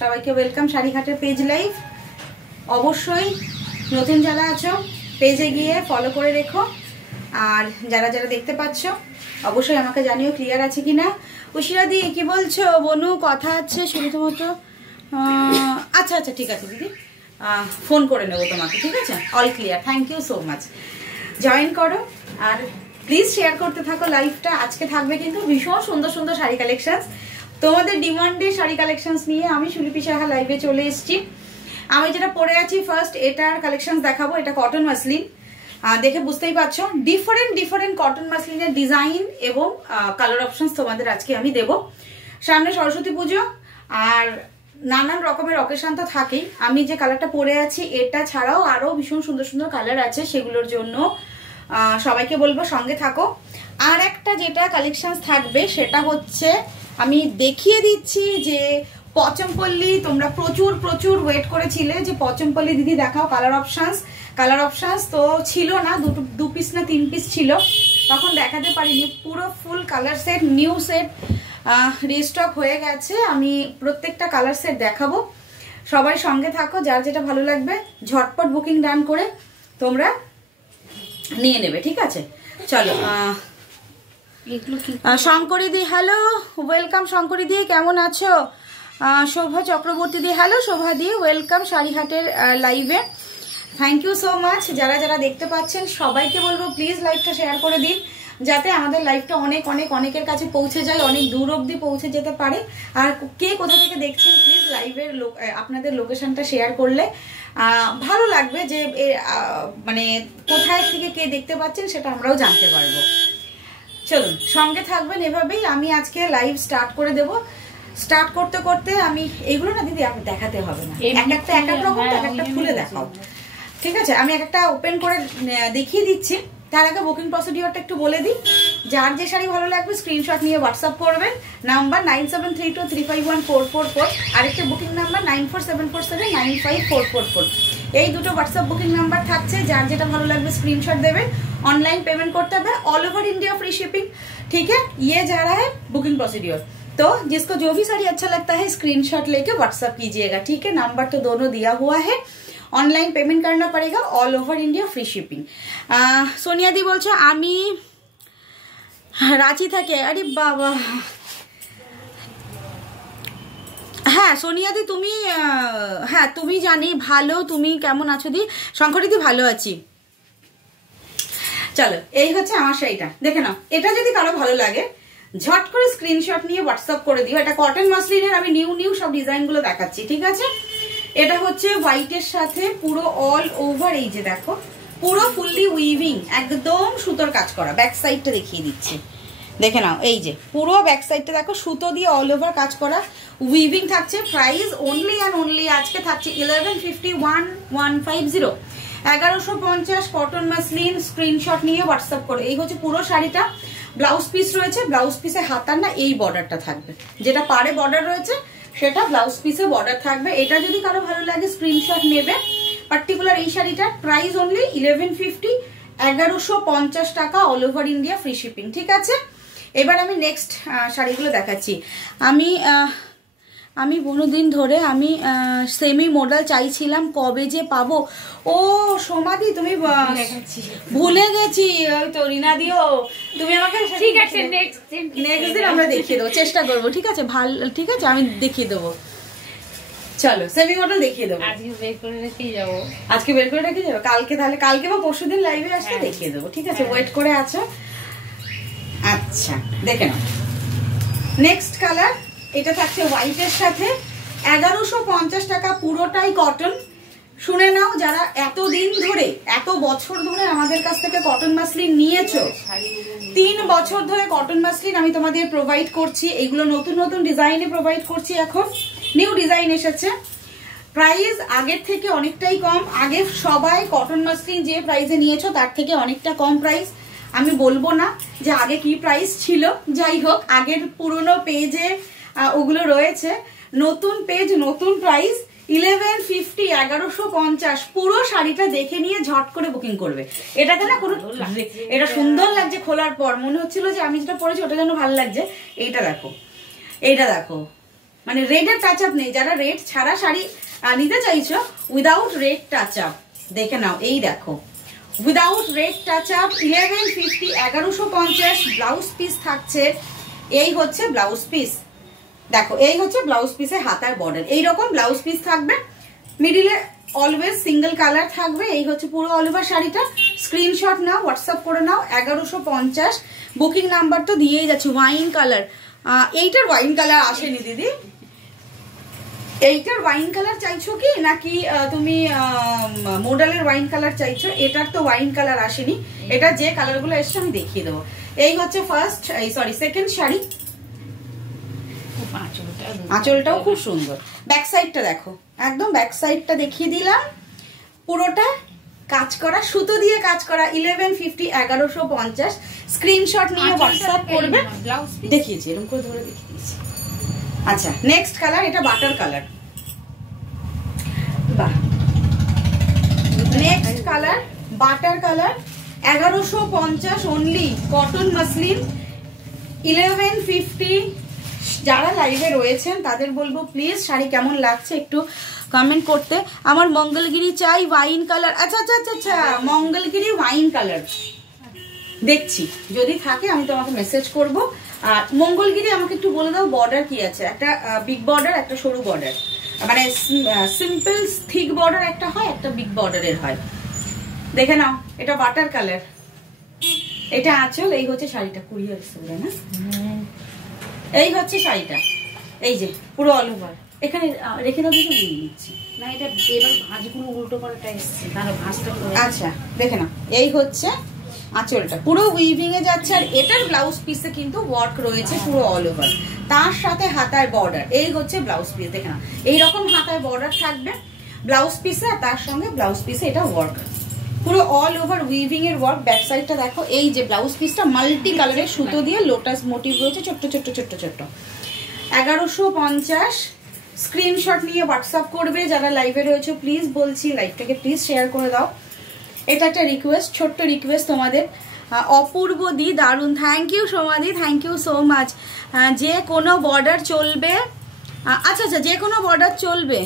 সবাইকে welcome শাড়িঘাটের page live. অবশ্যই নতুন যারা আছো পেজে গিয়ে ফলো করে রেখো, আর যারা যারা দেখতে পাচ্ছ অবশ্যই আমাকে জানিও ক্লিয়ার আছে কিনা। উশিরা দি কি বলছো? বনু কথা আছে শুধুমাত্র। আচ্ছা আচ্ছা ঠিক আছে দিদি, ফোন করে নেবো তোমাকে, ঠিক আছে? All clear, thank you so much. Join করো আর প্লিজ শেয়ার করতে থাকো লাইভটা। আজকে থাকবে কিন্তু ভীষণ সুন্দর সুন্দর শাড়ি কালেকশনস, তোমাদের ডিমান্ডে শাড়ি কালেকশনস নিয়ে আমি সুলিপি সাহা লাইভে চলে এসেছি। আমি যেটা পরে আছি ফার্স্ট এটার কালেকশনস দেখাবো। এটা কটন মাসলিন, দেখে বুঝতেই পারছো ডিফারেন্ট ডিফারেন্ট কটন মাসলিনের ডিজাইন এবং কালার অপশনস তোমাদের আজকে আমি দেব। সামনে সরস্বতী পুজো আর নানান রকমের অকেশন তো থাকেই। আমি যে কালারটা পরে আছি এটা ছাড়াও আরো ভীষণ সুন্দর সুন্দর কালার আছে, সেগুলোর জন্য সবাইকে বলবো সঙ্গে থাকো। আর একটা যেটা কালেকশনস থাকবে সেটা হচ্ছে আমি দেখিয়ে দিচ্ছি যে পচমপল্লী, তোমরা প্রচুর প্রচুর ওয়েট করেছিলে যে পচমপল্লী দিদি দেখাও কালার অপশনস তো ছিল না, দু পিস না 3 পিস ছিল, তখন দেখাতে পারিনি। পুরো full colour set new set restock হয়ে গেছে। আমি প্রত্যেকটা কালার সেট দেখাবো, সবাই সঙ্গে থাকো। যার যেটা ভালো লাগবে ঝটপট বুকিং ডান করে তোমরা নিয়ে নেবে, ঠিক আছে? চলো শঙ্করী দি হ্যালো, ওয়েলকাম শঙ্করী দি, কেমন আছো? শোভা চক্রবর্তী দি হ্যালো, শোভা দি ওয়েলকাম শাড়িঘাটের লাইভে, থ্যাংক ইউ সো মাচ। যারা যারা দেখতে পাচ্ছেন সবাইকে বলবো প্লিজ লাইভটা শেয়ার করে দিন, যাতে আমাদের লাইভটা অনেক অনেক অনেকের কাছে পৌঁছে যায়, অনেক দূর অব্দি পৌঁছে যেতে পারে। আর কে কোথা থেকে দেখছেন প্লিজ লাইভের আপনাদের লোকেশনটা শেয়ার করলে ভালো লাগবে, যে মানে কোথায় থেকে কে দেখতে পাচ্ছেন সেটা আমরাও জানতে পারবো। চলুন সঙ্গে থাকবেন এভাবেই। আমি আজকে লাইভ স্টার্ট করে দেব। স্টার্ট করতে করতে আমি এইগুলো না দিদি আপনি দেখাতে হবে না, এক এক রকম এক একটা খুলে দেখাও, ঠিক আছে? আমি একটা ওপেন করে দেখিয়ে দিচ্ছি। তার আগে বুকিং প্রসিডিওরটা একটু বলে দিই। যার যে শাড়ি ভালো লাগবে স্ক্রিনশট নিয়ে হোয়াটসঅ্যাপ করবেন, নাম্বার 9732351444, আরেকটা বুকিং নাম্বার 9474795444। এই দুটো হোয়াটসঅ্যাপ বুকিং নাম্বার থাকছে। যার যেটা ভালো লাগবে স্ক্রিনশट देवे, ऑनलाइन पेमेंट करते हैं, all over India free shipping, ठीक है? ये जा रहा है बुकिंग प्रोसीड्योर। तो जिसको जो भी साड़ी अच्छा लगता है स्क्रीनशॉट लेके व्हाट्सएप कीजिएगा, ठीक है? नंबर तो दोनों दिया हुआ है, ऑनलाइन पेमेंट करना पड़ेगा, all over India free shipping. Sonia di बोलছে আমি রাঁচি থেকে। আরে বাবা, হ্যাঁ সোনিয়া দি তুমি, হ্যাঁ তুমি জানি ভালো, তুমি কেমন আছো দি? শঙ্করী দি ভালো আছি। চলো এই হচ্ছে আমার শাড়িটা, দেখে নাও। এটা যদি কারো ভালো লাগে ঝট করে স্ক্রিনশট নিয়ে হোয়াটসঅ্যাপ করে দিও। এটা কটন মাসলিনের আমি নিউ সব ডিজাইন গুলো দেখাচ্ছি, ঠিক আছে? এটা হচ্ছে হোয়াইটের সাথে পুরো অল ওভার, এই যে দেখো পুরো ফুললি উইভিং, একদম সুতোর কাজ করা। ব্যাক সাইডটা দেখিয়ে দিচ্ছি, দেখে নাও। এই যে পুরো ব্যাক সাইডটা দেখো সুতো দিয়ে অল ওভার কাজ করা, উইভিং থাকছে। প্রাইস অনলি অ্যান্ড অনলি আজকে থাকছে 1150 1150 কটন মাসলিন। স্ক্রিনশট নিয়ে হোয়াটসঅ্যাপ করে। এই হচ্ছে পুরো শাড়িটা। ব্লাউজ পিস রয়েছে, ব্লাউজ পিসে হাতার না এই বর্ডারটা থাকবে, যেটা পাড়ে বর্ডার রয়েছে সেটা ব্লাউজ পিসে বর্ডার থাকবে। এটা যদি কারো ভালো লাগে স্ক্রিনশট নেবে। পার্টিকুলার এই শাড়িটার প্রাইস অনলি 1150 1150 টাকা, all over India free shipping, ঠিক আছে? এবার আমি নেক্সট শাড়িগুলো দেখাচ্ছি। আমি বহুদিন ধরে আমি সেমি মডেল চাইছিলাম, কবে যে পাবো? ও সোমাদি তুমি ভুলে গেছি, ওই তো রিনা দিও তুমি আমাকে, ঠিক আছে নেক্সট দিন আমরা দেখিয়ে দেবো, চেষ্টা করবো, ঠিক আছে? ভালো, ঠিক আছে আমি দেখিয়ে দেবো। চলো সেমি মডেল দেখিয়ে দেবো। আজকে বের করে রেখে যাবো, কালকে, তাহলে কালকে বা পরশুদিন লাইভে আসলে দেখিয়ে দেবো, ঠিক আছে? ওয়েট করে আছো। আচ্ছা দেখে নাও নেক্সট কালার। এটা থাকছে হোয়াইটের সাথে 1150 টাকা, পুরোটাই কটন। শুনে নাও, যারা এতদিন ধরে এত বছর ধরে আমাদের কাছ থেকে কটন মাসলিন নিয়েছো, 3 বছর ধরে কটন মাসলিন আমি তোমাদের প্রোভাইড করছি। এগুলো নতুন নতুন ডিজাইনে প্রোভাইড করছি, এখন নিউ ডিজাইন এসেছে। প্রাইস আগের থেকে অনেকটাই কম। আগে সবাই কটন মাসলিন যে প্রাইসে নিয়েছো তার থেকে অনেকটা কম প্রাইস। আমি বলবো না যে আগে কি প্রাইস ছিল, যাই হোক আগের পুরনো পেজে ওগুলো রয়েছে। নতুন পেজ নতুন প্রাইস 1150 1150। পুরো শাড়িটা দেখে নিয়ে ঝট করে বুকিং করবে। এটাতে না কোনো, এটা সুন্দর লাগছে খোলার পর, মনে হচ্ছিল যে আমি যেটা পরেছি ওটা যেন ভালো লাগছে। এইটা দেখো, এইটা দেখো, মানে রেডের টাচ আপ নেই। যারা রেড ছাড়া শাড়ি নিতে চাইছো উইদাউট রেড টাচ আপ, দেখে নাও, এই দেখো without red touch up 1150 1150 blouse piece থাকছে। এই হচ্ছে ব্লাউজ পিস, দেখো এই হচ্ছে ব্লাউজ পিসের হাতার বর্ডার, এইরকম ব্লাউজ পিস থাকবে, মিডিলে অলওয়েজ সিঙ্গেল কালার থাকবে। এই হচ্ছে পুরো অল ওভার শাড়িটা। স্ক্রিনশট নাও, হোয়াটসঅ্যাপ করে নাও। 1150 বুকিং নাম্বার তো দিয়েই যাচ্ছে। ওয়াইন কালার, এইটার ওয়াইন কালার আসেনি দিদি, এইটার ওয়াইন কালার চাইছো কি নাকি তুমি মডেলের ওয়াইন কালার চাইছো? এটার তো ওয়াইন কালার আসেনি, এটা যে কালারগুলো এসছে আমি দেখিয়ে দেবো। এই হচ্ছে ফার্স্ট, সরি সেকেন্ড শাড়ি। আঁচলটাও খুব সুন্দর। ব্যাক সাইডটা দেখো, একদম ব্যাক সাইডটা দেখিয়ে দিলাম, পুরোটা কাজ করা, সুতো দিয়ে কাজ করা। 1150 1150 স্ক্রিনশট নিয়ে হোয়াটসঅ্যাপ করবে। দেখিয়েছি এরকম করে ধরে দেখিয়ে দিয়েছি। আচ্ছা নেক্সট কালার, এটা বাটার কালার। বাহ, next colour butter colour, 1150 only, cotton muslin, 1150। যারা লাইভে রয়েছেন তাদের বলবো প্লিজ শাড়ি কেমন লাগছে একটু কমেন্ট করতে। আমার মঙ্গলগিরি চাই ওয়াইন কালার। আচ্ছা আচ্ছা আচ্ছা আচ্ছা, মঙ্গলগিরি ওয়াইন কালার দেখছি, যদি থাকে আমি তোমাকে মেসেজ করব। আর মঙ্গলগিরি আমাকে একটু বলে দাও বর্ডার কি আছে? একটা বিগ বর্ডার, একটা সরু বর্ডার, মানে সিম্পল থিক বর্ডার একটা হয়, একটা বিগ বর্ডারের হয়। দেখে নাও, এটা বাটার কালার, এটা আঁচল। এই হচ্ছে শাড়িটা, কুরিয়ার এসে না, এই হচ্ছে শাড়িটা, এই যে পুরো অল ওভার। এখানে রেখে দাও, দিকে নিয়ে নিচ্ছি না, এটা এবার ভাঁজগুলো উল্টো করাটা এসছে, তার ভাঁজটা। আচ্ছা দেখে নাও, এই হচ্ছে আঁচলটা, পুরো উইভিং এ যাচ্ছে। আর এটার ব্লাউজ পিসে কিন্তু ওয়ার্ক রয়েছে পুরো অল ওভার, তার সাথে হাতায় বর্ডার। এই হচ্ছে ব্লাউজ পিস, দেখে নাও এইরকম হাতায় বর্ডার থাকবে ব্লাউজ পিসে, আর তার সঙ্গে ব্লাউজ পিসে এটা ওয়ার্ক, পুরো অল ওভার উইভিং এর ওয়ার্ক। ব্যাক সাইডটা দেখো, এই যে ব্লাউজ পিসটা মাল্টি কালারের সুতো দিয়ে লোটাস মোটিভ রয়েছে, ছোট্ট ছোট্ট ছোট্ট ছোট্ট। 1150 স্ক্রিনশট নিয়ে হোয়াটসঅ্যাপ করবে। যারা লাইভে রয়েছে প্লিজ বলছি লাইভটাকে প্লিজ শেয়ার করে দাও। এটা একটা রিকোয়েস্ট, ছোট্ট রিকোয়েস্ট তোমাদের। অপূর্ব দি দারুণ, thank you Somadi, thank you so much. যে কোনো বর্ডার চলবে? আচ্ছা আচ্ছা, যে কোনো বর্ডার চলবে,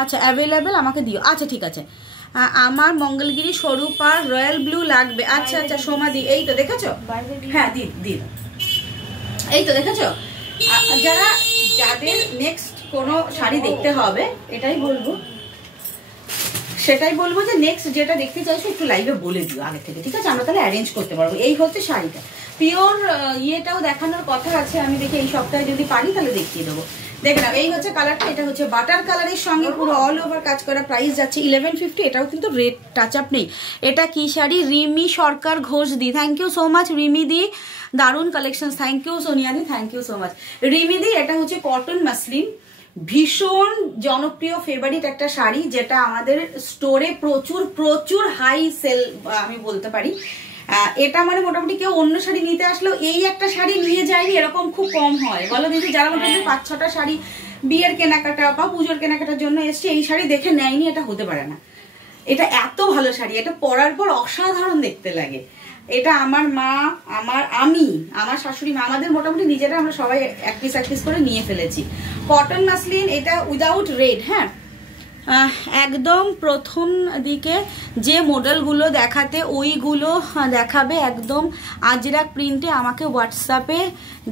আচ্ছা অ্যাভেলেবেল আমাকে দিও। আচ্ছা ঠিক আছে, আমার মঙ্গলগিরি সরু পার রয়্যাল ব্লু লাগবে। আচ্ছা আচ্ছা সোমাদি, এই তো দেখেছো, হ্যাঁ দি দি, এই তো দেখেছো। যারা যাদের নেক্সট কোনো শাড়ি দেখতে হবে এটাই বলবো, সেটাই বলবো যে নেক্সট যেটা দেখতে চাইছো একটু লাইভে বলে দিও আগে থেকে, ঠিক আছে? আমরা তাহলে অ্যারেঞ্জ করতে পারবো। এই হচ্ছে শাড়িটা, পিওর ইয়েটাও দেখানোর কথা আছে, আমি দেখি এই সপ্তাহে যদি পারি তাহলে দেখিয়ে দেবো। দেখে নাও, এই হচ্ছে কালারটা, এটা হচ্ছে বাটার কালারের সঙ্গে পুরো অল ওভার কাজ করা। প্রাইস যাচ্ছে 1150। এটাও কিন্তু রেড টাচ আপ নেই। এটা কি sari? Rimi Sarkar Ghosh di, thank you so much Rimi di, দারুণ collection, thank you Sonia di, thank you so much Rimi di. এটা হচ্ছে কটন মাসলিন, ভীষণ জনপ্রিয় ফেভারিট একটা শাড়ি, যেটা আমাদের স্টোরে প্রচুর প্রচুর হাই সেল আমি বলতে পারি। এটা মানে মোটামুটি কেউ অন্য শাড়ি নিতে আসলেও এই একটা শাড়ি নিয়ে যায়নি এরকম খুব কম হয়, বলো দিদি? যারা মোটামুটি 5-6টা শাড়ি বিয়ের কেনাকাটা বা পুজোর কেনাকাটার জন্য এসছে, এই শাড়ি দেখে নেয়নি, এটা হতে পারে না। এটা এত ভালো শাড়ি, এটা পরার পর অসাধারণ দেখতে লাগে। এটা আমার মা, আমার শাশুড়ি মা, আমাদের মোটামুটি নিজেরা আমরা সবাই এক পিস করে নিয়ে ফেলেছি। কটন মাসলিন, এটা উইদাউট রেড। হ্যাঁ, একদম প্রথম দিকে যে মডেলগুলো দেখাতে ওইগুলো দেখাবে, একদম আজরাক প্রিন্টে আমাকে হোয়াটসঅ্যাপে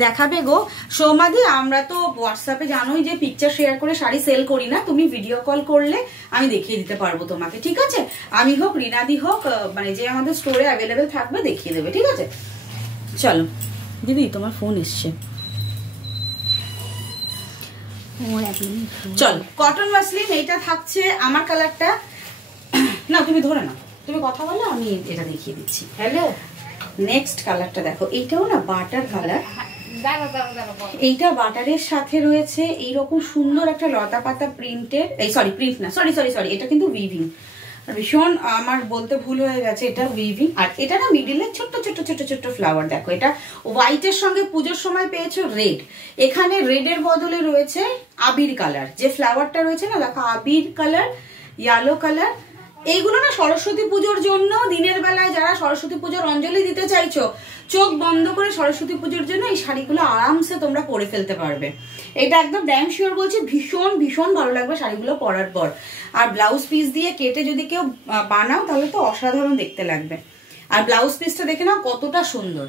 দেখাবে গো সৌমাদি। আমরা তো হোয়াটসঅ্যাপে জানোই যে পিকচার শেয়ার করে শাড়ি সেল করি না, তুমি ভিডিও কল করলে আমি দেখিয়ে দিতে পারবো তোমাকে, ঠিক আছে? আমি হোক রিনাদি হোক, মানে যে আমাদের স্টোরে অ্যাভেলেবেল থাকবে দেখিয়ে দেবে, ঠিক আছে? চলো দিদি, তোমার ফোন এসছে। চল, কটন মাসলিন এইটা থাকছে, আমার কালারটা না, তুমি ধরে না, তুমি কথা বলো, আমি এটা দেখিয়ে দিচ্ছি। হ্যালো, নেক্সট কালারটা দেখো, এইটাও না বাটার কালার। এইটা বাটারের সাথে রয়েছে এইরকম সুন্দর একটা লতা পাতা প্রিন্টের, এই সরি প্রিন্ট না, সরি এটা কিন্তু উইভিং, ভীষণ আমার বলতে ভুল হয়ে গেছে, এটা উইভিং। আর এটা না মিডিলে ছোট্ট ছোট্ট ছোট্ট ছোট্ট ফ্লাওয়ার, দেখো এটা হোয়াইটের সঙ্গে পুজোর সময় পেয়েছো রেড, এখানে রেডের বদলে রয়েছে আবির কালার। যে ফ্লাওয়ারটা রয়েছে না দেখো, আবির কালার, ইয়েলো কালার, এইগুলো না সরস্বতী পুজোর জন্য, দিনের বেলায় যারা সরস্বতী পুজোর অঞ্জলি দিতে চাইছো, চোখ বন্ধ করে সরস্বতী পুজোর জন্য এই শাড়িগুলো আরামসে তোমরা পরে ফেলতে পারবে। এটা একদম ড্যাম শিওর বলছি, ভীষণ ভীষণ ভালো লাগবে শাড়িগুলো পরার পর। আর ব্লাউজ পিস দিয়ে কেটে যদি কেউ বানাও তাহলে তো অসাধারণ দেখতে লাগবে। আর ব্লাউজ পিসটা দেখে নাও কতটা সুন্দর।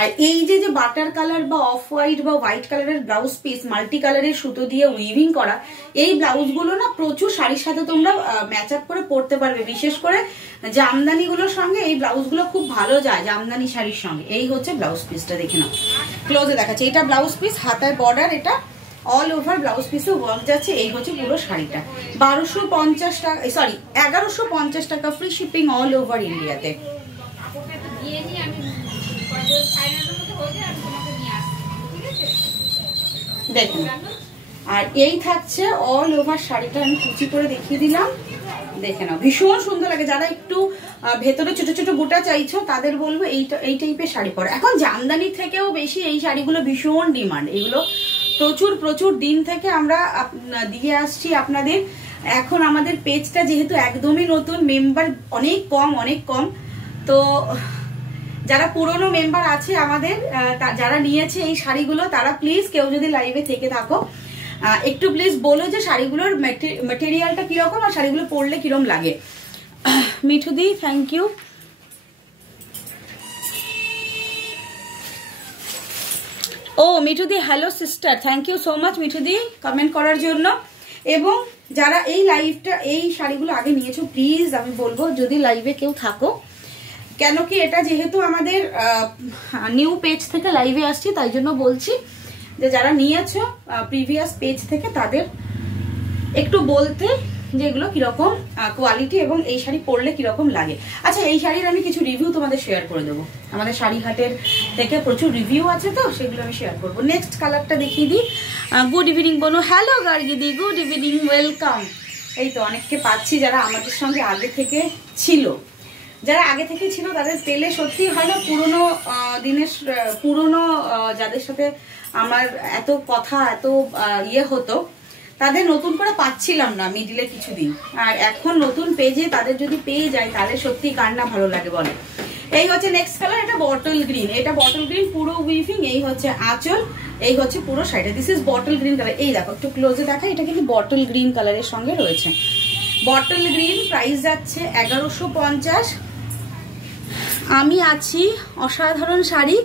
আর এই যে যে বাটার কালার বা অফ হোয়াইট বা হোয়াইট কালারের ব্লাউজ পিস মাল্টি কালারের সুতো দিয়ে উইভিং করা, এই ব্লাউজগুলো না প্রচুর শাড়ির সাথে তোমরা ম্যাচ আপ করে পরতে পারবে। বিশেষ করে জামদানিগুলোর সঙ্গে এই ব্লাউজগুলো খুব ভালো যায়, জামদানি শাড়ির সঙ্গে। এই হচ্ছে ব্লাউজ পিসটা, দেখে নাও ক্লোজে দেখাচ্ছে। এটা ব্লাউজ পিস, হাতায় বর্ডার, এটা অল ওভার ব্লাউজ পিসে ওয়ার্ক যাচ্ছে। এই হচ্ছে পুরো শাড়িটা 1250 টাকা, সরি 1150 টাকা, ফ্রি শিপিং অল ওভার ইন্ডিয়াতে। দেখুন, আর এই থাকছে অল ওভার শাড়িটা। আমি কুচি করে দেখিয়ে দিলাম, দেখে নাও ভীষণ সুন্দর লাগে। যারা একটু ভেতরে ছোট ছোট বুটা চাইছো তাদের বলবো এই টাইপের শাড়ি পরো। এখন জামদানির থেকেও বেশি এই শাড়িগুলো ভীষণ ডিমান্ড। এগুলো প্রচুর প্রচুর দিন থেকে আমরা দিয়ে আসছি আপনাদের। এখন আমাদের পেজটা যেহেতু একদমই নতুন, মেম্বার অনেক কম, তো যারা পুরনো মেম্বার আছে আমাদের, যারা নিয়েছে এই শাড়িগুলো, তারা প্লিজ কেউ যদি লাইভে থেকে থাকো একটু প্লিজ বলো যে শাড়িগুলোর ম্যাটেরিয়ালটা কিরকম আর শাড়িগুলো পরলে কিরকম লাগে। Mithudi thank you. ও Mithudi, hello sister, thank you so much Mithudi comment করার জন্য। এবং যারা এই লাইভটা, এই শাড়িগুলো আগে নিয়েছো, প্লিজ আমি বলবো যদি লাইভে কেউ থাকো, কেন কি এটা যেহেতু আমাদের নিউ পেজ থেকে লাইভে আসছি, তাই জন্য বলছি যে যারা নিয়েছো প্রিভিয়াস পেজ থেকে তাদের একটু বলতে যে এগুলো কিরকম কোয়ালিটি এবং এই শাড়ি পরলে কিরকম লাগে। আচ্ছা, এই শাড়ির আমি কিছু রিভিউ তোমাদের শেয়ার করে দেবো। আমাদের শাড়ি হাটের থেকে প্রচুর রিভিউ আছে, তো সেগুলো আমি শেয়ার করবো। নেক্সট কালারটা দেখিয়ে দিই। গুড ইভিনিং বনু, হ্যালো গার্গিদি, গুড ইভিনিং, ওয়েলকাম। এই তো অনেককে পাচ্ছি যারা আমাদের সঙ্গে আগে থেকে ছিল। যারা আগে থেকে ছিল তাদের পেলে সত্যি হয় না, পুরনো দিনের পুরনো যাদের সাথে আমার এত কথা, এত ইয়ে হতো, তাদের নতুন করে পাচ্ছিলাম না মিডিলে কিছুদিন। আর এখন নতুন পেজে তাদের যদি পেয়ে যায় তাহলে সত্যি কার না ভালো লাগে বলে। এই হচ্ছে নেক্সট কালার, এটা বটল গ্রিন। এটা বটল গ্রিন পুরো উইভিং। এই হচ্ছে আঁচল, এই হচ্ছে পুরো শাড়িটা। This is bottle green colour. এই দেখো একটু ক্লোজে দেখা, এটা কিন্তু বটল গ্রিন কালারের সঙ্গে রয়েছে। বটল গ্রিন, প্রাইস যাচ্ছে 1150। আমি আছি, অসাধারণ শাড়ি,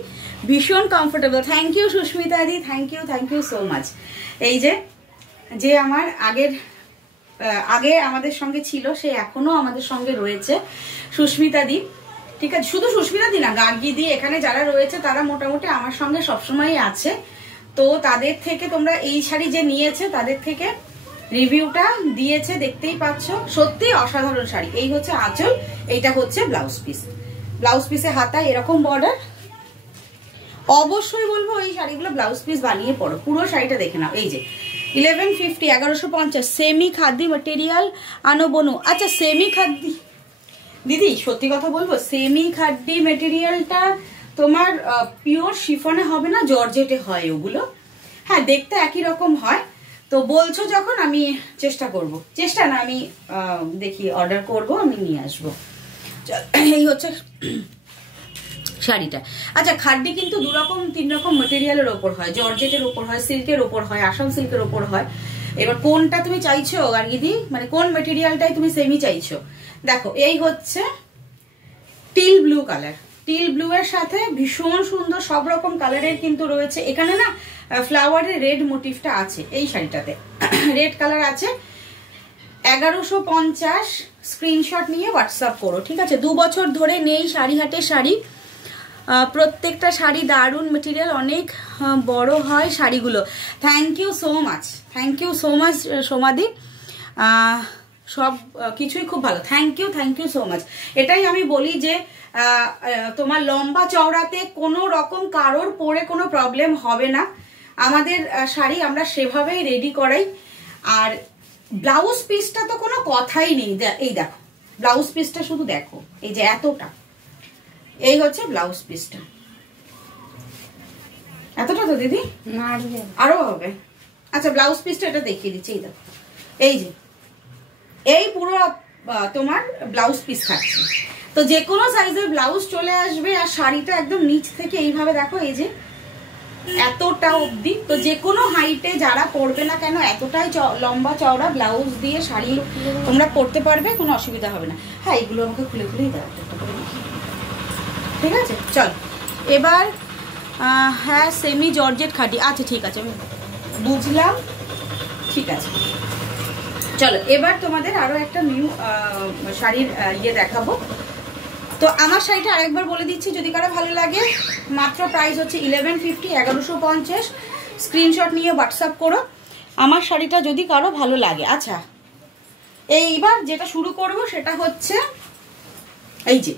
ভীষণ কমফোর্টেবল। থ্যাংক ইউ সুস্মিতা দি, থ্যাংক ইউ সো মাচ। এই যে আমার আগে আমাদের সঙ্গে ছিল, সে এখনো আমাদের সঙ্গে রয়েছে, সুস্মিতা দি। ঠিক আছে, শুধু সুস্মিতা দি না, গার্গি দি, এখানে যারা রয়েছে তারা মোটামুটি আমার সঙ্গে সবসময় আছে। তো তাদের থেকে তোমরা এই শাড়ি যে নিয়েছে তাদের থেকে রিভিউটা দিয়েছে, দেখতেই পাচ্ছ, সত্যি অসাধারণ শাড়ি। এই হচ্ছে আঁচল, এইটা হচ্ছে ব্লাউজ পিস। ব্লাউজ পিসে হাতায় এরকম বর্ডার। অবশ্যই বলবো এই শাড়িগুলো ব্লাউজ পিস বানিয়ে পড়ো। পুরো শাড়িটা দেখে নাও। এই যে 1150, 1150, সেমি খাদি মেটেরিয়াল আনো বনু। আচ্ছা, সেমি খাদি দিদি সত্যি কথা বলবো, সেমি খাদি মেটেরিয়ালটা তোমার পিওর শিফনে হবে না, জর্জেটে হয় ওগুলো। হ্যাঁ, দেখতে একই রকম হয়। তো বলছো যখন, আমি চেষ্টা করব, চেষ্টা না আমি দেখি অর্ডার করব, আমি নিয়ে আসবো। এই হচ্ছে শাড়িটা। আচ্ছা, খাড্ডি কিন্তু 2 রকম 3 রকম মেটেরিয়ালের ওপর হয়, জর্জেটের ওপর হয়, সিল্কের ওপর হয়, আসাম সিল্কের ওপর হয়। এবার কোনটা তুমি চাইছো গার্গিদি, মানে কোন মেটেরিয়ালটাই তুমি সেমি চাইছো? দেখো, এই হচ্ছে teal blue colour. Teal blue এর সাথে ভীষণ সুন্দর সব রকম কালারের কিন্তু রয়েছে। এখানে না ফ্লাওয়ারের রেড মোটিভটা আছে এই শাড়িটাতে, রেড কালার আছে। 1150, স্ক্রিনশট নিয়ে হোয়াটসঅ্যাপ করো, ঠিক আছে? 2 বছর ধরে নেই শাড়ি হাটের শাড়ি। প্রত্যেকটা শাড়ি দারুণ মেটেরিয়াল, অনেক বড় হয় শাড়িগুলো। থ্যাংক ইউ সো মাচ সোমাদি, সব কিছুই খুব ভালো। Thank you so much. এটাই আমি বলি যে তোমার লম্বা চওড়াতে কোনো রকম কারোর পরে কোনো প্রবলেম হবে না। আমাদের শাড়ি আমরা সেভাবেই রেডি করাই। আর ব্লাউজ পিসটা তো কোনো কথাই নেই। এই দেখো ব্লাউজ পিসটা, শুধু দেখো, এই যে এতটা, এই হচ্ছে ব্লাউজ পিসটা। এতটা তো দিদি, আরো হবে। আচ্ছা, ব্লাউজ পিসটা এটা দেখিয়ে দিচ্ছি। এই দেখো, এই যে এই পুরো তোমার ব্লাউজ পিস থাকছে। তো যে কোনো সাইজের ব্লাউজ চলে আসবে। আর শাড়িটা একদম নিচ থেকে এইভাবে দেখো, এই যে এতটা অবধি। তো যে কোনো হাইটে যারা পরবে না কেন এতটাই লম্বা চওড়া ব্লাউজ দিয়ে শাড়ি তোমরা পরতে পারবে, কোনো অসুবিধা হবে না। হ্যাঁ, এগুলো আমাকে খুলে খুলেই দাও, ঠিক আছে? চল এবার, হ্যাঁ সেমি জর্জেট খাটি, আচ্ছা ঠিক আছে, আমি বুঝলাম, ঠিক আছে। চলো এবার তোমাদের আরো একটা নিউ শাড়ির ইয়ে দেখাবো। তো আমার শাড়িটা আরেকবার বলে দিচ্ছি, যদি কারো ভালো লাগে, মাত্র প্রাইস হচ্ছে 1150, 1150। স্ক্রিনশট নিয়ে হোয়াটসঅ্যাপ করো আমার শাড়িটা যদি কারো ভালো লাগে। আচ্ছা, এইবার যেটা শুরু করব সেটা হচ্ছে এই যে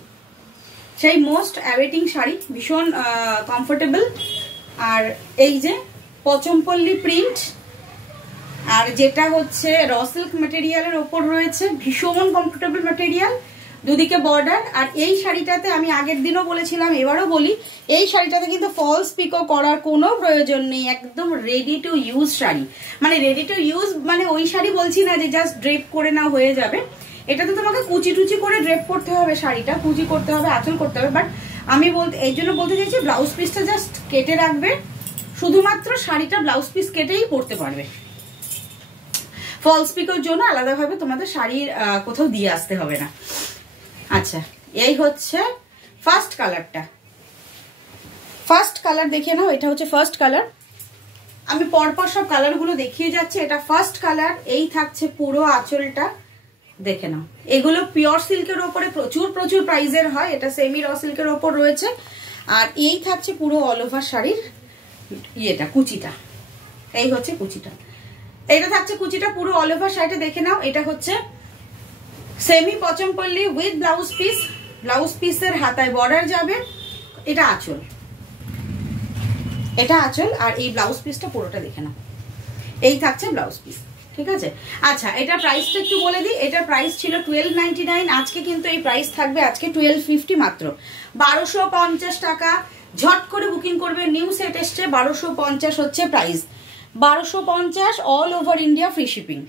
সেই মোস্ট অ্যাওয়েটিং শাড়ি, ভীষণ কমফোর্টেবল। আর এই যে পচমপল্লী প্রিন্ট, আর যেটা হচ্ছে র সিল্ক ম্যাটেরিয়ালের ওপর রয়েছে, ভীষণ কমফোর্টেবল ম্যাটেরিয়াল, দুদিকে বর্ডার। আর এই শাড়িটাতে আমি আগের দিনও বলেছিলাম, এবারও বলি, এই শাড়িটাতে কিন্তু ফলস পিকো করার কোনো প্রয়োজন নেই, একদম রেডি টু ইউজ শাড়ি। মানে রেডি টু ইউজ মানে ওই শাড়ি বলছি না যে জাস্ট ড্রেপ করে না হয়ে যাবে, এটাতে তোমাকে কুচি টুচি করে ড্রেপ করতে হবে, শাড়িটা কুচি করতে হবে, আঁচল করতে হবে। বাট আমি এই জন্য বলতে চাইছি, ব্লাউজ পিসটা জাস্ট কেটে রাখবে, শুধুমাত্র শাড়িটা ব্লাউজ পিস কেটেই পরতে পারবে। ফলস পিকোর জন্য আলাদাভাবে তোমাদের শাড়ির কোথাও দিয়ে আসতে হবে না। আচ্ছা, এই হচ্ছে ফার্স্ট কালারটা। ফার্স্ট কালার দেখিয়ে নাও, এটা হচ্ছে ফার্স্ট কালার। আমি পরপর সব কালারগুলো দেখিয়ে যাচ্ছি। এটা ফার্স্ট কালার, এই থাকছে পুরো আঁচলটা, দেখে নাও। এগুলো পিওর সিল্কের ওপরে প্রচুর প্রচুর প্রাইজের হয়, এটা সেমি র সিল্কের ওপর রয়েছে। আর এই থাকছে পুরো অল ওভার শাড়ির ইয়েটা, কুচিটা, এই হচ্ছে কুচিটা, এটা থাকছে কুচিটা পুরো অল ওভার শাড়িটা, দেখে নাও। এটা হচ্ছে semi Pochampally with blouse piece, blouse পিসের হাতায় বর্ডার যাবে, এটা আঁচল, এটা আঁচল। আর এই ব্লাউজ পিসটা পুরোটা দেখে নাও, এই থাকছে ব্লাউজ পিস, ঠিক আছে? আচ্ছা, এটা প্রাইসটা একটু বলে দিই। এটার প্রাইস ছিল 1299, আজকে কিন্তু এই প্রাইস থাকবে আজকে 1250 মাত্র, 1250 টাকা। ঝট করে বুকিং করবে, নিউ সেট এসছে, 1250 হচ্ছে price, 1250, all over India free shipping.